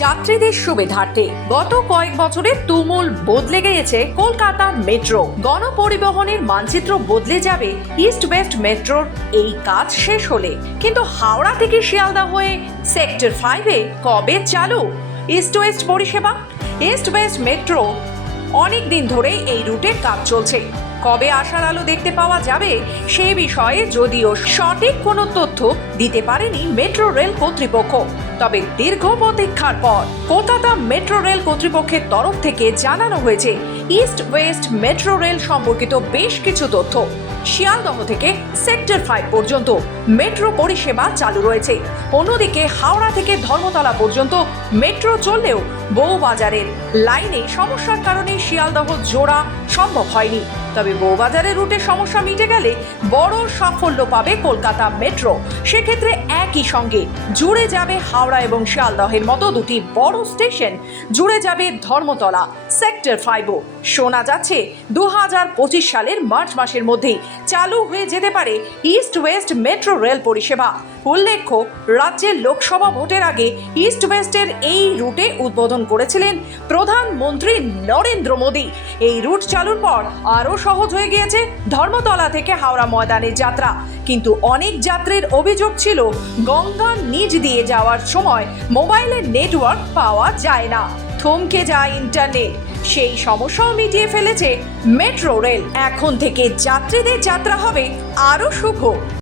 যাত্রীদের সুবিধার্থে গত কয়েক বছরে তুমুল বদলে গিয়েছে কলকাতা মেট্রো। গণপরিবহনের মানচিত্র বদলে যাবে ইস্ট ওয়েস্ট মেট্রোর এই কাজ শেষ হলে। কিন্তু হাওড়া থেকে শিয়ালদা হয়ে সেক্টর 5-এ কবে চালু ইস্ট ওয়েস্ট পরিষেবা? ইস্ট ওয়েস্ট মেট্রো অনেক দিন ধরে এই রুটে কাজ চলছে। কবে আসার আলো দেখতে পাওয়া যাবে সে বিষয়ে যদিও সঠিক কোনো তথ্য দিতে পারেনি মেট্রো রেল কর্তৃপক্ষ। তবে দীর্ঘ প্রতীক্ষার পর কলকাতা মেট্রো রেল কর্তৃপক্ষের তরফ থেকে জানানো হয়েছে ইস্ট ওয়েস্ট মেট্রো রেল সম্পর্কিত বেশ কিছু তথ্য। শিয়ালদহ থেকে সেক্টর 5 পর্যন্ত মেট্রো পরিষেবা চালু রয়েছে। অন্যদিকে হাওড়া থেকে ধর্মতলা পর্যন্ত মেট্রো চললেও বউবাজারের লাইনে সমস্যার কারণে শিয়ালদহ জোড়া সম্ভব হয়নি। তবে বউবাজারের রুটে সমস্যা মিটে গেলে বড় সাফল্য পাবে কলকাতা মেট্রো। সেক্ষেত্রে একই সঙ্গে জুড়ে যাবে হাওড়া এবং শিয়ালদহের মতো দুটি বড় স্টেশন, জুড়ে যাবে ধর্মতলা সেক্টর 5ও। শোনা যাচ্ছে 2025 সালের মার্চ মাসের মধ্যেই চালু হয়ে যেতে পারে ইস্ট ওয়েস্ট মেট্রো রেল পরিষেবা। উল্লেখ্য, রাজ্যের লোকসভা ভোটের আগে ইস্ট ওয়েস্টের এই রুটে উদ্বোধন করেছিলেন প্রধানমন্ত্রী নরেন্দ্র মোদী। এই রুট চালুর পর আরও সহজ হয়ে গিয়েছে ধর্মতলা থেকে হাওড়া ময়দানের যাত্রা। কিন্তু অনেক যাত্রীর অভিযোগ ছিল গঙ্গার নিচ দিয়ে যাওয়ার সময় মোবাইলের নেটওয়ার্ক পাওয়া যায় না, থমকে যায় ইন্টারনেট। সেই সমস্যাও মিটিয়ে ফেলেছে মেট্রো রেল। এখন থেকে যাত্রীদের যাত্রা হবে আরও শুভ।